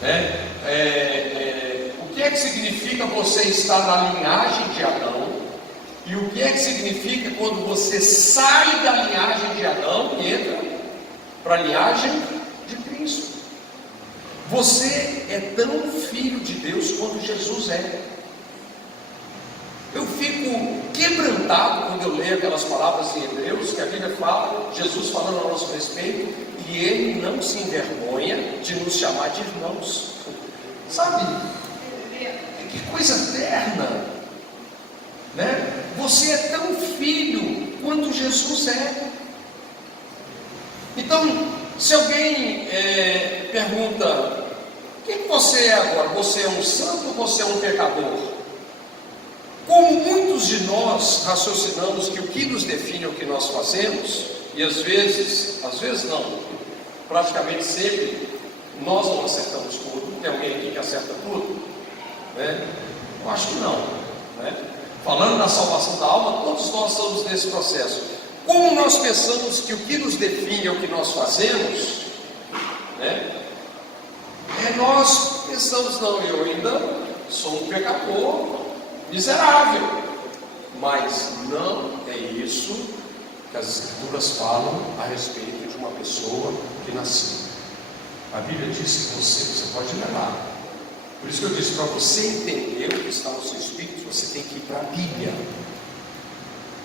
né? O que é que significa você estar na linhagem de Adão? E o que é que significa quando você sai da linhagem de Adão e entra para a linhagem de Cristo? Você é tão filho de Deus quanto Jesus é. Eu fico quebrantado quando eu leio aquelas palavras em Hebreus, que a Bíblia fala, Jesus falando a nosso respeito, e Ele não se envergonha de nos chamar de irmãos. Sabe? Que coisa terna, né? Você é tão filho quanto Jesus é. Então, se alguém pergunta: quem você é agora? Você é um santo ou você é um pecador? Como muitos de nós raciocinamos que o que nos define é o que nós fazemos, e às vezes não, praticamente sempre, nós não acertamos tudo. Tem alguém aqui que acerta tudo? Né? Eu acho que não, né? Falando da salvação da alma, todos nós estamos nesse processo. Como nós pensamos que o que nos define é o que nós fazemos, né? Nós pensamos: não, eu ainda sou um pecador miserável. Mas não é isso que as Escrituras falam a respeito de uma pessoa que nasceu. A Bíblia diz que você pode levar. Por isso que eu disse, para você entender o que está no seu espírito, você tem que ir para a Bíblia.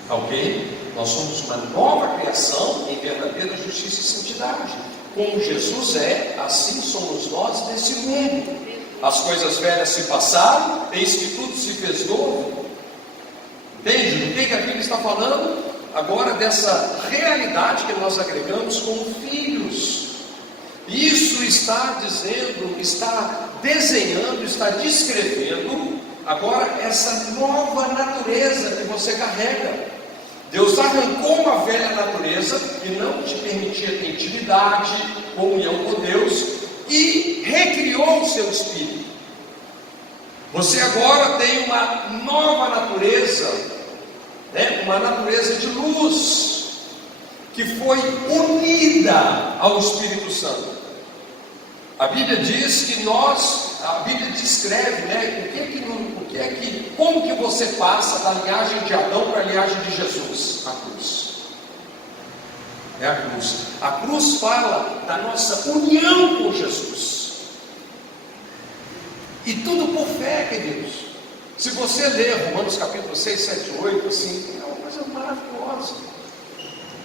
Ok? Nós somos uma nova criação em verdadeira justiça e santidade. Como Jesus é, assim somos nós nesse mundo. As coisas velhas se passaram, eis que tudo se fez novo. Entende? O que a Bíblia está falando? Agora dessa realidade que nós agregamos como filhos. Isso está dizendo, está desenhando, está descrevendo agora essa nova natureza que você carrega. Deus arrancou uma velha natureza que não te permitia ter intimidade, comunhão com Deus, e recriou o seu espírito. Você agora tem uma nova natureza, né? Uma natureza de luz, que foi unida ao Espírito Santo. A Bíblia diz que a Bíblia descreve, né, como que você passa da linhagem de Adão para a linhagem de Jesus? A cruz. É a cruz. A cruz fala da nossa união com Jesus. E tudo por fé, queridos. Se você ler Romanos capítulo 6, 7, 8, assim, é uma coisa maravilhosa.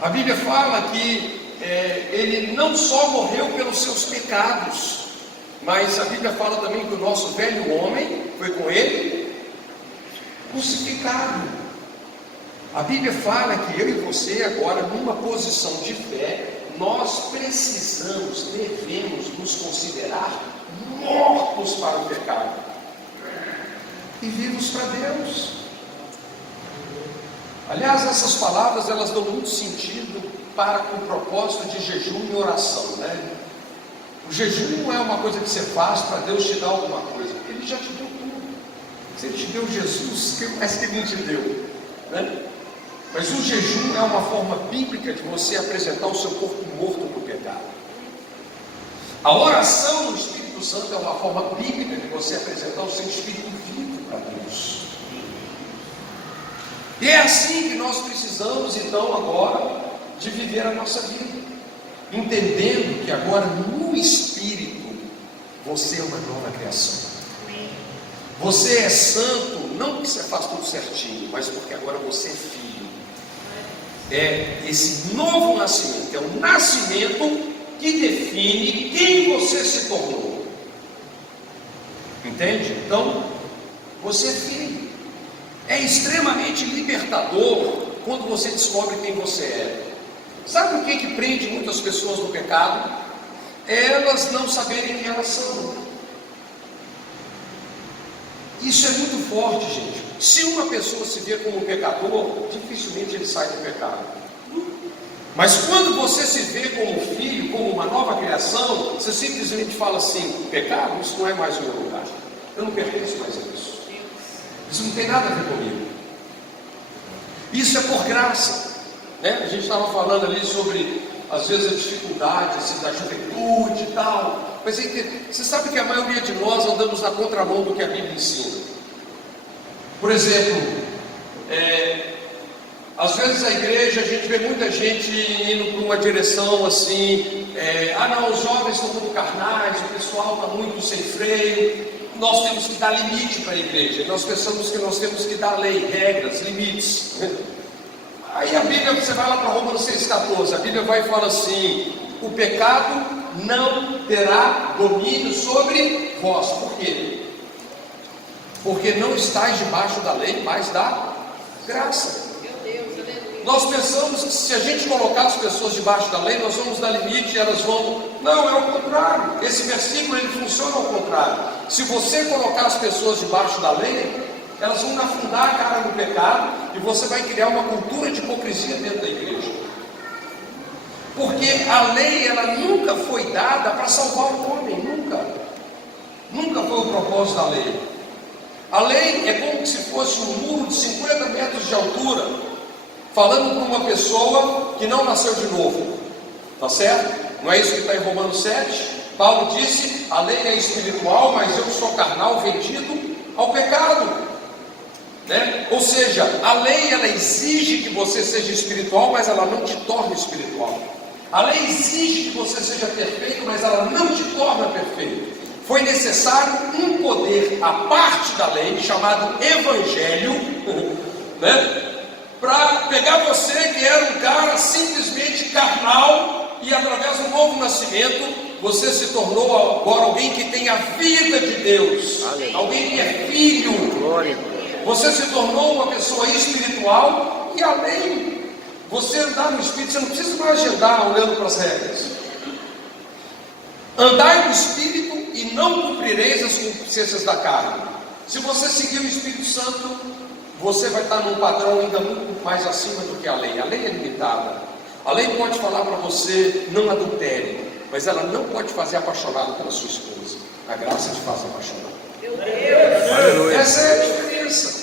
A Bíblia fala que Ele não só morreu pelos seus pecados, mas a Bíblia fala também que o nosso velho homem foi com Ele crucificado. A Bíblia fala que eu e você agora, numa posição de fé, nós devemos nos considerar mortos para o pecado e vivos para Deus. Aliás, essas palavras elas dão muito sentido para o propósito de jejum e oração, né? O jejum não é uma coisa que você faz para Deus te dar alguma coisa, porque Ele já te deu tudo. Se Ele te deu Jesus, o que mais que Ele não te deu, né? Mas o jejum é uma forma bíblica de você apresentar o seu corpo morto para o pecado. A oração no Espírito Santo é uma forma bíblica de você apresentar o seu espírito vivo para Deus. E é assim que nós precisamos então agora de viver a nossa vida, entendendo que agora no Espírito você é uma nova criação. Você é santo, não porque você faz tudo certinho, mas porque agora você é filho. É esse novo nascimento, é o nascimento que define quem você se tornou. Entende? Então, você é filho. É extremamente libertador quando você descobre quem você é. Sabe o que prende muitas pessoas no pecado? Elas não saberem quem elas são. Isso é muito forte, gente. Se uma pessoa se vê como um pecador, dificilmente ele sai do pecado. Mas quando você se vê como filho, como uma nova criação, você simplesmente fala assim: pecado, isso não é mais o meu lugar. Eu não pertenço mais a isso. Isso não tem nada a ver comigo. Isso é por graça, né? A gente estava falando ali sobre às vezes a dificuldade assim, da juventude e tal. Mas você sabe que a maioria de nós andamos na contramão do que a Bíblia ensina. Por exemplo, às vezes a igreja, a gente vê muita gente indo para uma direção assim, não, os jovens estão muito carnais, o pessoal está muito sem freio, nós temos que dar limite para a igreja, nós pensamos que nós temos que dar lei, regras, limites. Aí a Bíblia, você vai lá para Romanos 6,14, a Bíblia vai e fala assim: o pecado não terá domínio sobre vós. Por quê? Porque não estáis debaixo da lei, mas da graça. Nós pensamos que se a gente colocar as pessoas debaixo da lei, nós vamos dar limite e elas vão... Não, é o contrário. Esse versículo, ele funciona ao contrário. Se você colocar as pessoas debaixo da lei, elas vão afundar a cara no pecado e você vai criar uma cultura de hipocrisia dentro da igreja. Porque a lei, ela nunca foi dada para salvar o homem, nunca foi o propósito da lei. A lei é como se fosse um muro de 50 metros de altura, falando para uma pessoa que não nasceu de novo, tá certo? Não é isso que está em Romanos 7? Paulo disse: a lei é espiritual, mas eu sou carnal, vendido ao pecado. Ou seja, a lei, ela exige que você seja espiritual, mas ela não te torna espiritual. A lei exige que você seja perfeito, mas ela não te torna perfeito. Foi necessário um poder à parte da lei, chamado Evangelho, para pegar você que era um cara simplesmente carnal, e através do novo nascimento, você se tornou agora alguém que tem a vida de Deus, alguém que é filho. Você se tornou uma pessoa espiritual, e além você andar no Espírito, você não precisa mais andar olhando para as regras. Andai no Espírito e não cumprireis as concupiscências da carne. Se você seguir o Espírito Santo, você vai estar num padrão ainda muito mais acima do que a lei. A lei é limitada. A lei pode falar para você: não adultere, mas ela não pode fazer apaixonado pela sua esposa. A graça te faz apaixonado. Meu Deus! Essa é a diferença.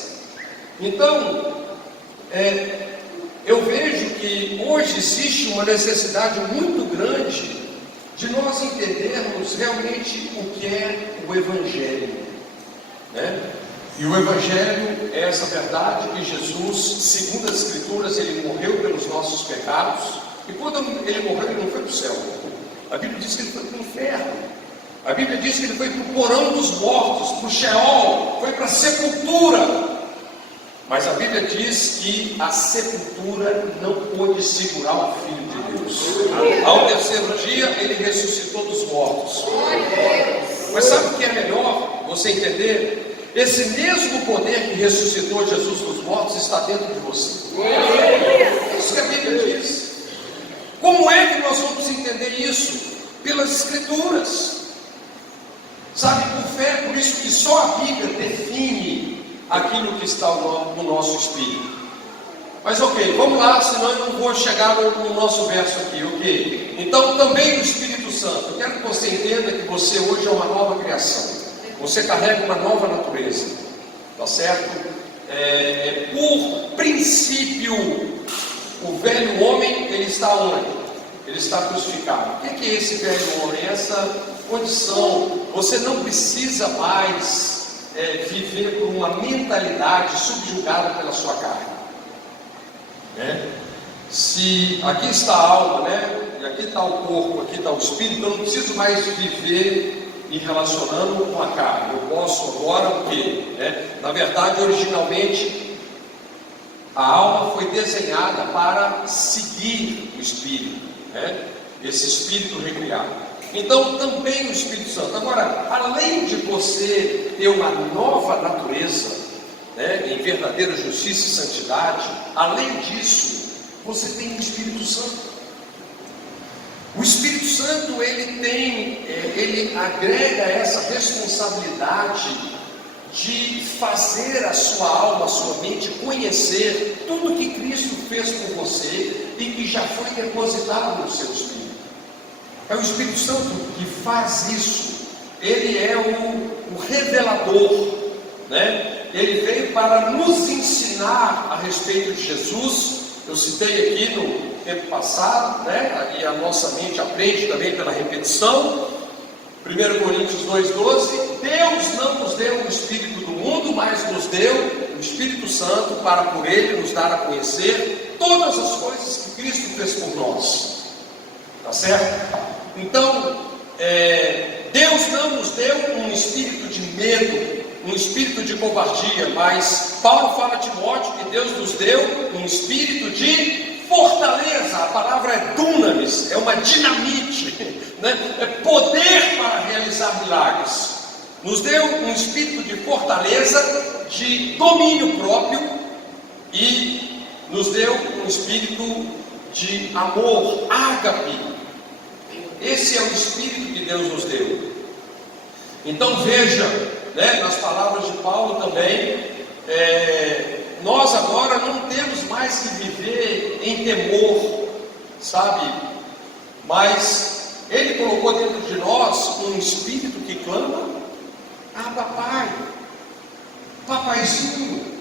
Então, eu vejo que hoje existe uma necessidade muito grande de nós entendermos realmente o que é o Evangelho, E o Evangelho é essa verdade que Jesus, segundo as Escrituras, ele morreu pelos nossos pecados, e quando ele morreu, ele não foi para o céu. A Bíblia diz que ele foi para o inferno. A Bíblia diz que ele foi para o porão dos mortos, para o Sheol, foi para a sepultura. Mas a Bíblia diz que a sepultura não pôde segurar o Filho de Deus. Ao terceiro dia, ele ressuscitou dos mortos. Mas sabe o que é melhor você entender? Esse mesmo poder que ressuscitou Jesus dos mortos está dentro de você. É isso que a Bíblia diz. Como é que nós vamos entender isso? Pelas Escrituras. Sabe, por fé, por isso que só a Bíblia define aquilo que está no nosso espírito. Mas ok, vamos lá, senão eu não vou chegar no nosso verso aqui, ok? Então também o Espírito Santo, eu quero que você entenda que você hoje é uma nova criação. Você carrega uma nova natureza, tá certo? Por princípio, o velho homem, ele está onde? Ele está crucificado. O que é esse velho homem? Essa condição. Você não precisa mais viver por uma mentalidade subjugada pela sua carne. Se aqui está a alma, e aqui está o corpo, aqui está o espírito, eu não preciso mais viver me relacionando com a carne. Eu posso agora o quê? Na verdade, originalmente, a alma foi desenhada para seguir o espírito, esse espírito recriado. Então, também o Espírito Santo. Agora, além de você ter uma nova natureza, em verdadeira justiça e santidade, além disso, você tem o Espírito Santo. O Espírito Santo, ele agrega essa responsabilidade de fazer a sua alma, a sua mente conhecer tudo que Cristo fez por você e que já foi depositado no seu espírito. É o Espírito Santo que faz isso. Ele é o revelador, Ele veio para nos ensinar a respeito de Jesus. Eu citei aqui tempo passado, né? E a nossa mente aprende também pela repetição. 1 Coríntios 2,12: Deus não nos deu o Espírito do mundo, mas nos deu o Espírito Santo para por Ele nos dar a conhecer todas as coisas que Cristo fez por nós. Tá certo? Então, Deus não nos deu um espírito de medo, um espírito de covardia, mas Paulo fala a Timóteo que Deus nos deu um espírito de fortaleza. A palavra é dunamis, é uma dinamite, né? É poder para realizar milagres. Nos deu um espírito de fortaleza, de domínio próprio, e nos deu um espírito de amor, ágape. Esse é o espírito que Deus nos deu. Então veja, né, nas palavras de Paulo também, nós agora não temos mais que viver em temor, sabe? Mas Ele colocou dentro de nós um espírito que clama: ah, papai, papaizinho.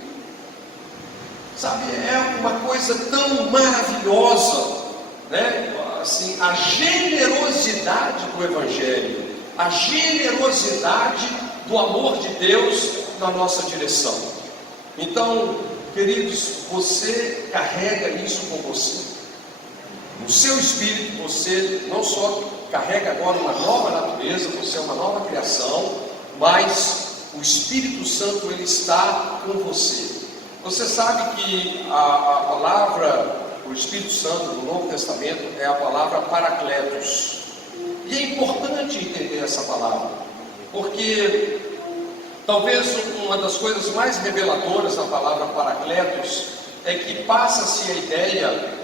Sabe, é uma coisa tão maravilhosa, né? Assim, a generosidade do Evangelho, a generosidade do amor de Deus na nossa direção. Então, queridos, você carrega isso com você. No seu espírito, você não só carrega agora uma nova natureza, você é uma nova criação, mas o Espírito Santo, ele está com você. Você sabe que a palavra, o Espírito Santo do Novo Testamento é a palavra Paracletos. E é importante entender essa palavra, porque talvez uma das coisas mais reveladoras da palavra Paracletos é que passa-se a ideia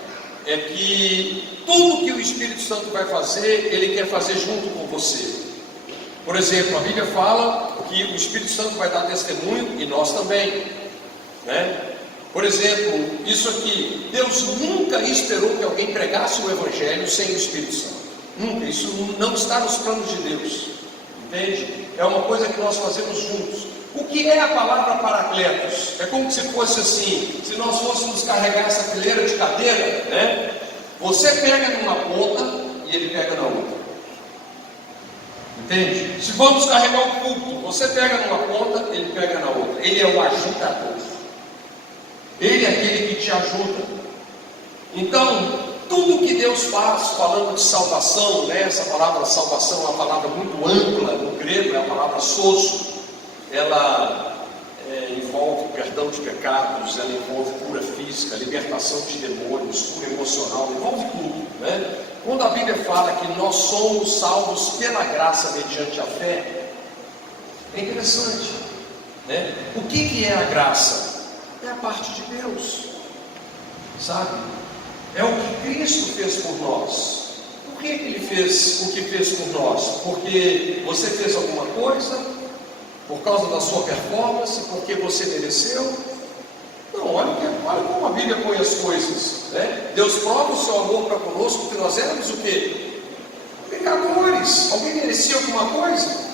que tudo que o Espírito Santo vai fazer, ele quer fazer junto com você. Por exemplo, a Bíblia fala que o Espírito Santo vai dar testemunho, e nós também, né? Por exemplo, isso aqui, Deus nunca esperou que alguém pregasse o Evangelho sem o Espírito Santo. Nunca, isso não está nos planos de Deus, entende? É uma coisa que nós fazemos juntos. O que é a palavra Paracletos? É como se fosse assim, se nós fôssemos carregar essa fileira de cadeira, né? Você pega numa ponta e ele pega na outra, entende? Se vamos carregar o culto, você pega numa ponta, ele pega na outra. Ele é o ajudador, ele é aquele que te ajuda. Então, tudo que Deus faz, falando de salvação, né? Essa palavra salvação é uma palavra muito ampla no grego, é a palavra sozo. Ela envolve perdão de pecados, ela envolve cura física, libertação de demônios, cura emocional, envolve tudo, né? Quando a Bíblia fala que nós somos salvos pela graça mediante a fé, é interessante, né? O que é a graça? É a parte de Deus, sabe? É o que Cristo fez por nós. Por que Ele fez o que fez por nós? Porque você fez alguma coisa? Por causa da sua performance? Porque você mereceu? Não, olha como a Bíblia põe as coisas, né? Deus prova o seu amor para conosco, porque nós éramos o quê? Pecadores. Alguém merecia alguma coisa?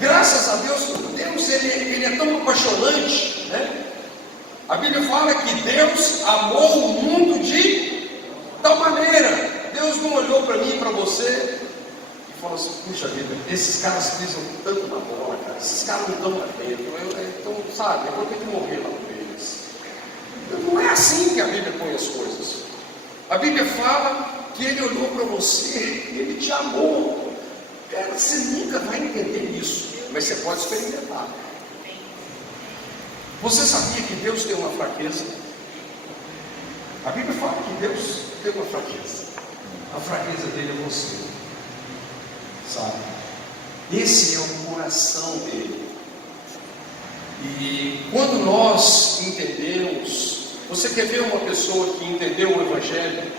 Graças a Deus, ele é tão apaixonante, né? A Bíblia fala que Deus amou o mundo de tal maneira. Deus não olhou para mim e para você e falou assim: puxa vida, esses caras pisam tanto na bola, cara, esses caras não estão lá dentro, então, sabe, eu vou ter que morrer lá com eles. Não é assim que a Bíblia põe as coisas. A Bíblia fala que Ele olhou para você e Ele te amou. Cara, você nunca vai entender isso, mas você pode experimentar. Você sabia que Deus tem uma fraqueza? A Bíblia fala que Deus tem uma fraqueza. A fraqueza dele é você, sabe? Esse é o coração dele. E quando nós entendemos, você quer ver uma pessoa que entendeu o Evangelho?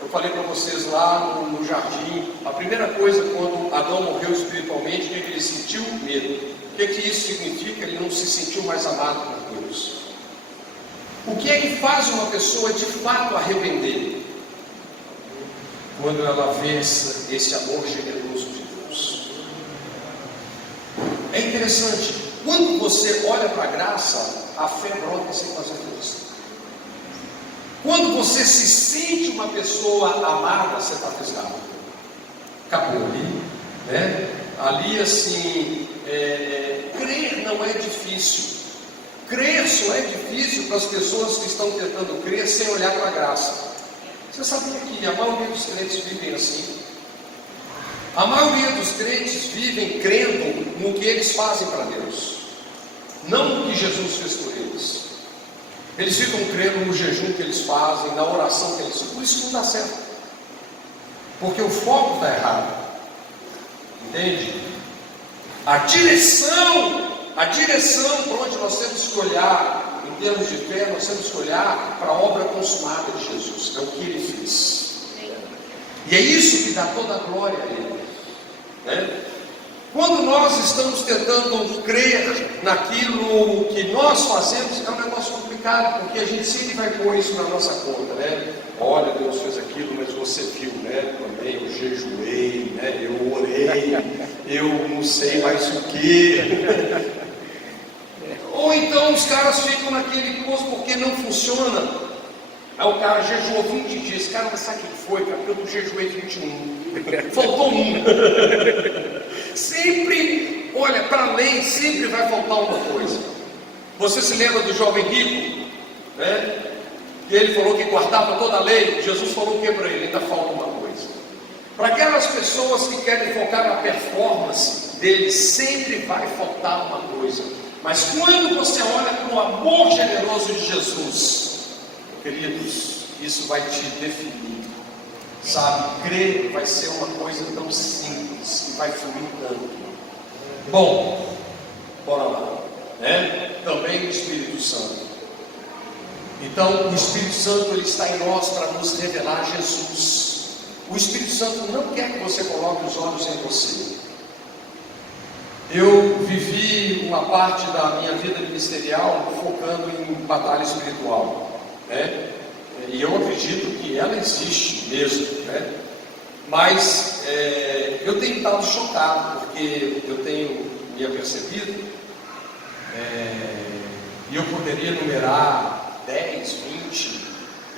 Eu falei para vocês lá no jardim, a primeira coisa quando Adão morreu espiritualmente, o que ele sentiu? Medo. O que isso significa? Ele não se sentiu mais amado por Deus. O que é que faz uma pessoa de fato arrepender? Quando ela vê esse amor generoso de Deus. É interessante, quando você olha para a graça, a fé brota sem fazer força. Quando você se sente uma pessoa amada, você está fisgado. Acabou ali, né? Ali assim, crer não é difícil. Crer só é difícil para as pessoas que estão tentando crer sem olhar para a graça. Você sabia que a maioria dos crentes vivem assim? A maioria dos crentes vivem crendo no que eles fazem para Deus, não no que Jesus fez por eles. Eles ficam crendo no jejum que eles fazem, na oração que eles fazem. Por isso não dá certo, porque o foco está errado. Entende? A direção para onde nós temos que olhar, em termos de fé, nós temos que olhar para a obra consumada de Jesus, é o que Ele fez. E é isso que dá toda a glória a Ele, né? Quando nós estamos tentando crer naquilo que nós fazemos, é um negócio complicado, porque a gente sempre vai pôr isso na nossa conta, né? Olha, Deus fez aquilo, mas você viu, né? Também eu jejuei, né? Eu orei, eu não sei mais o que. Ou então os caras ficam naquele posto porque não funciona. Aí o cara jejuou 20 dias, cara, mas sabe o que foi, cara? Eu jejuei 21, faltou um. Sempre, olha, para além, sempre vai faltar uma coisa. Você se lembra do jovem rico, né? Que ele falou que guardava toda a lei. Jesus falou o que para ele? Ainda falta uma coisa. Para aquelas pessoas que querem focar na performance deles, sempre vai faltar uma coisa. Mas quando você olha para o amor generoso de Jesus, queridos, isso vai te definir. Sabe, crer vai ser uma coisa tão simples que vai fluir tanto. Bom, bora lá, né? Também o Espírito Santo. Então, o Espírito Santo ele está em nós para nos revelar Jesus. O Espírito Santo não quer que você coloque os olhos em você. Eu vivi uma parte da minha vida ministerial focando em batalha espiritual, né? E eu acredito que ela existe mesmo, né? Mas eu tenho estado chocado, porque eu tenho me apercebido, e eu poderia enumerar 10, 20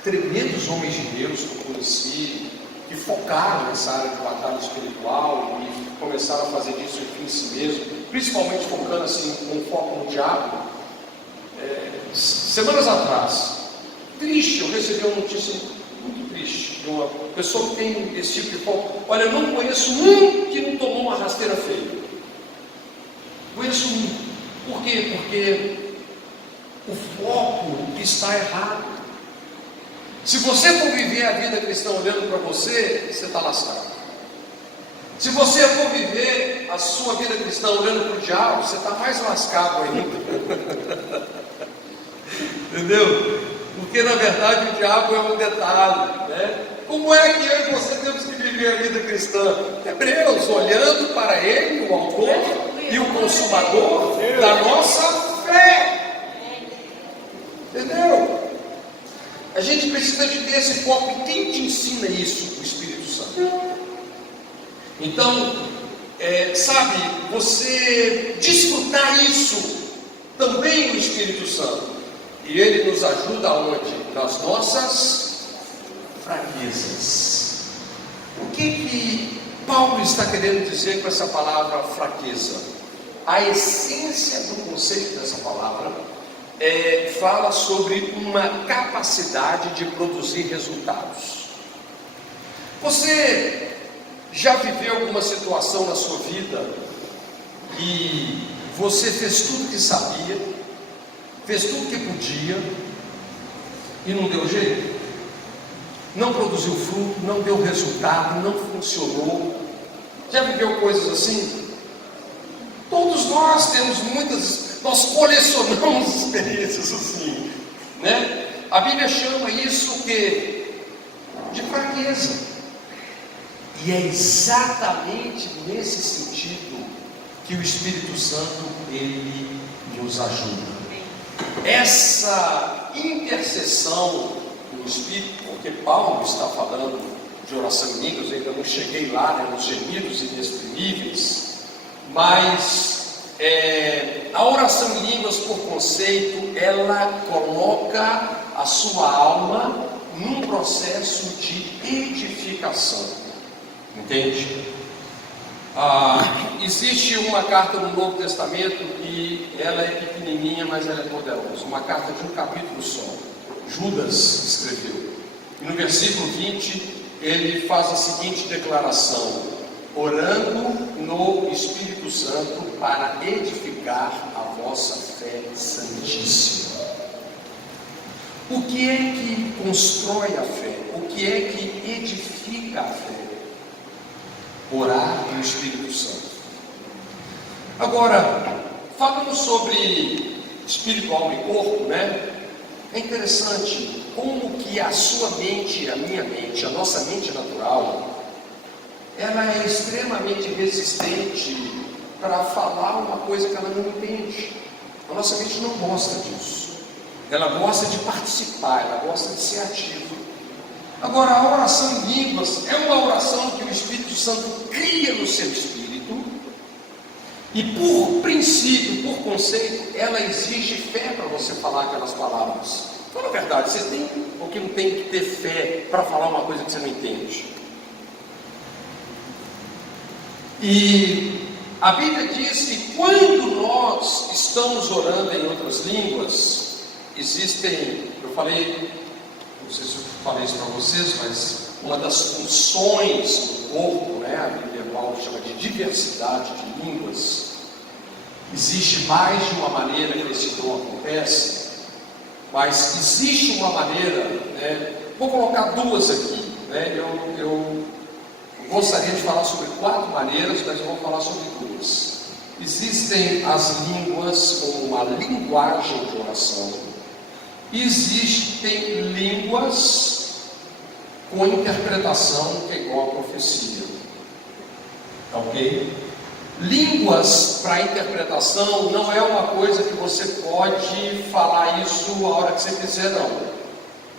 tremendos homens de Deus que eu conheci, que focaram nessa área de batalha espiritual e começaram a fazer disso em si mesmo, principalmente focando assim com foco no diabo. Semanas atrás, triste, eu recebi uma notícia muito triste de uma pessoa que tem esse tipo de foco. Olha, eu não conheço um que não tomou uma rasteira feia. Conheço um. Por quê? Porque o foco está errado. Se você for viver a vida cristã olhando para você, você está lascado. Se você for viver a sua vida cristã olhando para o diabo, você está mais lascado ainda. Entendeu? Porque na verdade o diabo é um detalhe, né? Como é que eu e você temos que viver a vida cristã? Hebreus, olhando para Ele, o autor e o consumador da nossa fé. Entendeu? A gente precisa de ter esse foco. E quem te ensina isso? O Espírito Santo. Então, sabe, você desfrutar isso também o Espírito Santo. E Ele nos ajuda onde? Nas nossas fraquezas. O que Paulo está querendo dizer com essa palavra fraqueza? A essência do conceito dessa palavra fala sobre uma capacidade de produzir resultados. Você já viveu alguma situação na sua vida e você fez tudo que sabia, fez tudo que podia e não deu jeito? Não produziu fruto, não deu resultado, não funcionou? Já viveu coisas assim? Todos nós temos muitas, nós colecionamos experiências assim, né? A Bíblia chama isso de fraqueza. E é exatamente nesse sentido que o Espírito Santo ele nos ajuda. Essa intercessão do Espírito, porque Paulo está falando de oração em línguas, eu ainda não cheguei lá, né, nos gemidos inexprimíveis, mas a oração em línguas, por conceito, ela coloca a sua alma num processo de edificação. Entende? Existe uma carta no Novo Testamento e ela é pequenininha, mas ela é poderosa. Uma carta de um capítulo só. Judas escreveu. E no versículo 20, ele faz a seguinte declaração: orando no Espírito Santo para edificar a vossa fé santíssima. O que é que constrói a fé? O que é que edifica a fé? Orar no Espírito Santo. Agora, falando sobre espírito, alma e corpo, né? É interessante como que a sua mente, a minha mente, a nossa mente natural, ela é extremamente resistente para falar uma coisa que ela não entende. A nossa mente não gosta disso. Ela gosta de participar, ela gosta de ser ativa. Agora, a oração em línguas é uma oração que o Espírito Santo cria no seu espírito, e por princípio, por conceito, ela exige fé para você falar aquelas palavras. Fala a verdade, você tem ou que não tem que ter fé para falar uma coisa que você não entende? E a Bíblia diz que quando nós estamos orando em outras línguas, existem, eu falei, não sei se eu falei isso para vocês, mas uma das funções do corpo, né, a Bíblia Paulo chama de diversidade de línguas. Existe mais de uma maneira que esse dom acontece, mas existe uma maneira, né, vou colocar duas aqui, né, eu gostaria de falar sobre 4 maneiras, mas eu vou falar sobre 2. Existem as línguas como uma linguagem de oração. Existem línguas com interpretação que é igual a profecia. Ok? Línguas para interpretação não é uma coisa que você pode falar isso a hora que você quiser, não.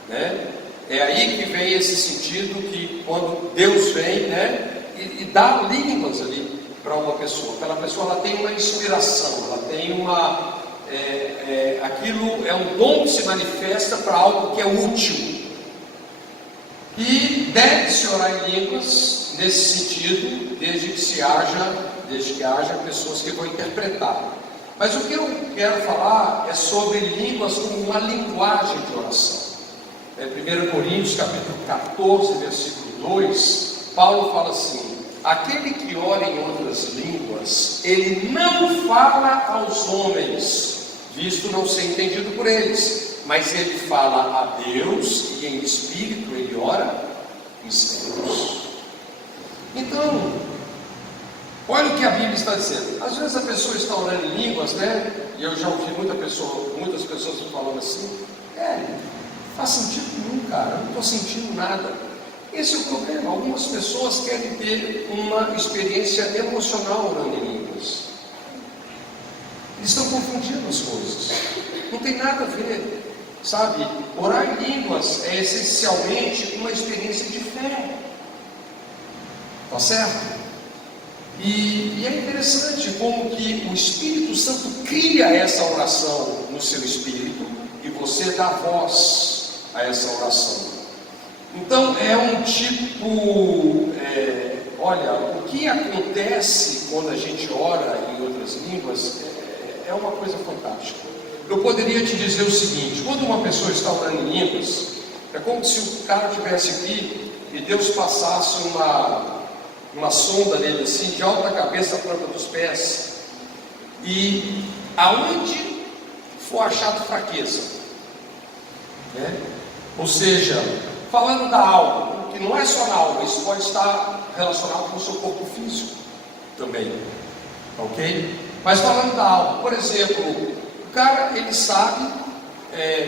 Né? É aí que vem esse sentido que quando Deus vem, né, e dá línguas ali para uma pessoa. Aquela pessoa ela tem uma inspiração, ela tem uma... aquilo é um dom que se manifesta para algo que é útil. E deve-se orar em línguas nesse sentido, desde que haja pessoas que vão interpretar. Mas o que eu quero falar é sobre línguas como uma linguagem de oração. 1 Coríntios capítulo 14, versículo 2, Paulo fala assim: aquele que ora em outras línguas, ele não fala aos homens, visto não ser entendido por eles, mas ele fala a Deus, e em espírito ele ora mistérios. Então, olha o que a Bíblia está dizendo. Às vezes a pessoa está orando em línguas, né? E eu já ouvi muitas pessoas falando assim: não faz sentido nenhum, cara, eu não estou sentindo nada. Esse é o problema. Algumas pessoas querem ter uma experiência emocional orando em línguas. Eles estão confundindo as coisas. Não tem nada a ver, sabe? Orar em línguas é essencialmente uma experiência de fé. Tá certo? E é interessante como que o Espírito Santo cria essa oração no seu espírito e você dá voz a essa oração. Então é um tipo, olha, o que acontece quando a gente ora em outras línguas é uma coisa fantástica. Eu poderia te dizer o seguinte: quando uma pessoa está orando em línguas, é como se o cara estivesse aqui e Deus passasse uma sonda nele assim, de alta cabeça à planta dos pés, e aonde for achado fraqueza, né? Ou seja, falando da alma, que não é só na alma, isso pode estar relacionado com o seu corpo físico também, ok? Mas falando da alma, por exemplo, o cara, ele sabe,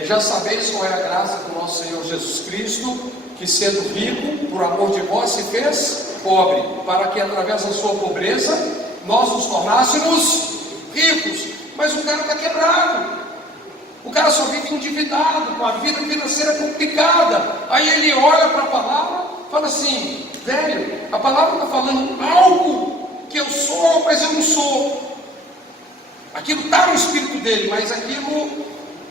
já sabeis qual é a graça do nosso Senhor Jesus Cristo, que sendo rico, por amor de vós, se fez pobre, para que através da sua pobreza, nós nos tornássemos ricos. Mas o cara está quebrado. O cara só vive endividado, com a vida financeira complicada. Aí ele olha para a palavra, fala assim: velho, a palavra está falando algo que eu sou, mas eu não sou. Aquilo está no espírito dele, mas aquilo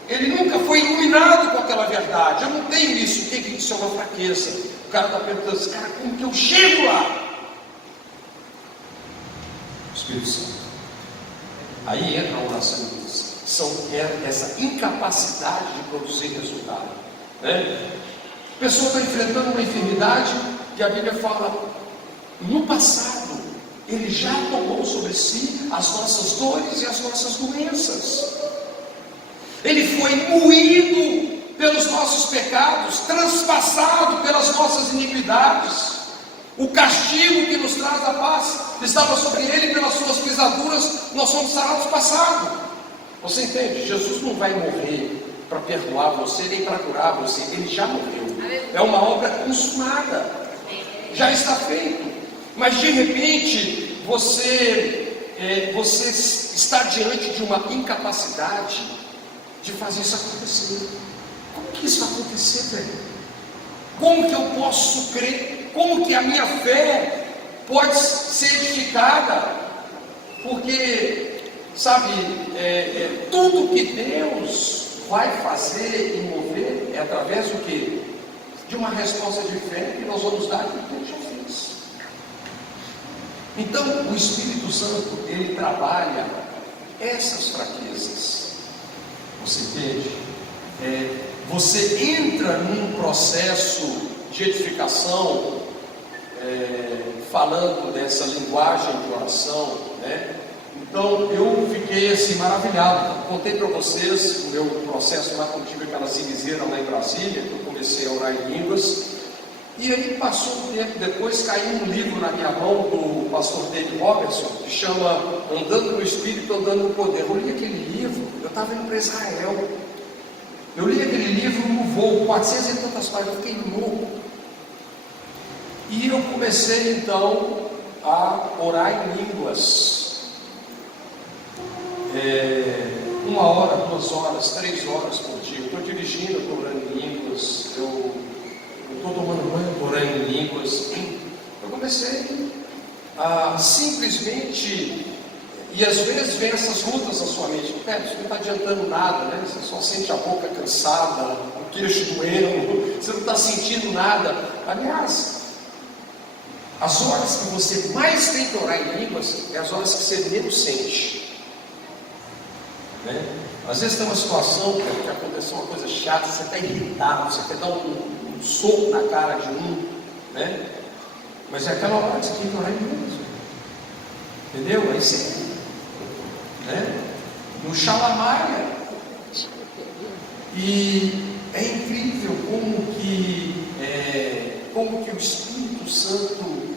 Ele nunca foi iluminado com aquela verdade. Eu não tenho isso. O que isso é uma fraqueza? O cara está perguntando, cara, como que eu chego lá? O Espírito Santo. Aí entra a oração de Deus. Essa incapacidade de produzir resultado, né? A pessoa está enfrentando uma enfermidade que a Bíblia fala, no passado, Ele já tomou sobre si as nossas dores e as nossas doenças. Ele foi moído pelos nossos pecados, transpassado pelas nossas iniquidades. O castigo que nos traz a paz estava sobre Ele, pelas suas pisaduras nós somos sarados passado. Você entende? Jesus não vai morrer para perdoar você, nem para curar você. Ele já morreu. É uma obra consumada. Já está feito. Mas de repente você está diante de uma incapacidade de fazer isso acontecer. Como que isso vai acontecer, velho? Como que eu posso crer? Como que a minha fé pode ser edificada? Porque, sabe, tudo que Deus vai fazer e mover é através do quê? De uma resposta de fé que nós vamos dar que Deus já fez. Então, o Espírito Santo, ele trabalha essas fraquezas. Você entende? Você entra num processo de edificação, falando dessa linguagem de oração, né? Então eu fiquei assim maravilhado. Contei para vocês o meu processo lá quando tive aquela ziguezeira lá em Brasília, que eu comecei a orar em línguas. E aí passou um tempo depois, caiu um livro na minha mão do pastor David Robertson, que chama Andando no Espírito, Andando no Poder. Eu li aquele livro, eu estava indo para Israel. Eu li aquele livro no voo, 400 e tantas páginas, eu fiquei louco. E eu comecei então a orar em línguas. 1 hora, 2 horas, 3 horas por dia. Eu estou dirigindo, eu estou orando em línguas. Eu estou tomando banho, estou orando em línguas. Eu comecei a simplesmente, e às vezes vem essas lutas na sua mente. Isso não está adiantando nada, né? Você só sente a boca cansada, o queixo doendo, você não está sentindo nada. Aliás, as horas que você mais tem que orar em línguas é as horas que você menos sente, né? Às vezes tem uma situação que aconteceu uma coisa chata, você está irritado, você quer dar um soco na cara de né? Mas é aquela hora que você tem que orar em línguas, entendeu? Aí você, né? No Xalamaia. E é incrível como que o Espírito Santo